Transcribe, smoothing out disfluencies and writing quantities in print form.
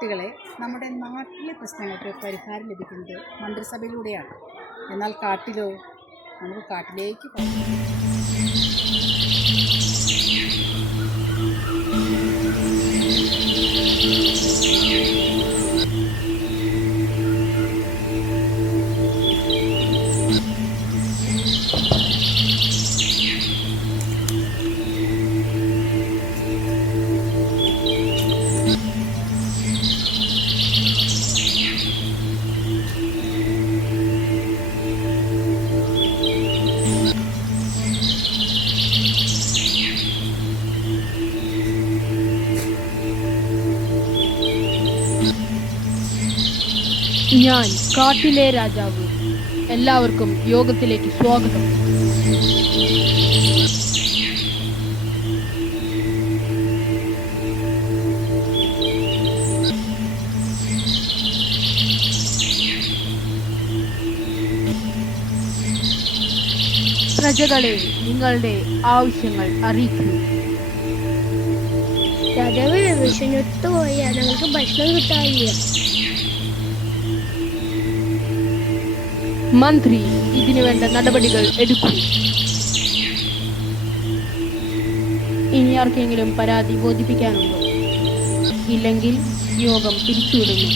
കുട്ടികളെ, നമ്മുടെ നാട്ടിലെ പ്രശ്നങ്ങൾക്ക് പരിഹാരം ലഭിക്കുന്നത് മന്ത്രിസഭയിലൂടെയാണ്. എന്നാൽ കാട്ടിലോ? നമുക്ക് കാട്ടിലേക്ക് പോകാം. ഞാൻ കാട്ടിലെ രാജാവ്. എല്ലാവർക്കും യോഗത്തിലേക്ക് സ്വാഗതം. പ്രജകളെ, നിങ്ങളുടെ ആവശ്യങ്ങൾ അറിയിക്കൂ. രാജാവ്, വിശന്നിട്ട് പോയാൽ ഞങ്ങൾക്ക് ഭക്ഷണം കിട്ടാനില്ല. മന്ത്രി, ഇതിനു വേണ്ട നടപടികൾ എടുക്കൂ. ഇനി ആർക്കെങ്കിലും പരാതി ബോധിപ്പിക്കാനുണ്ടോ? ഇല്ലെങ്കിൽ യോഗം പിരിച്ചുവിടുന്നു.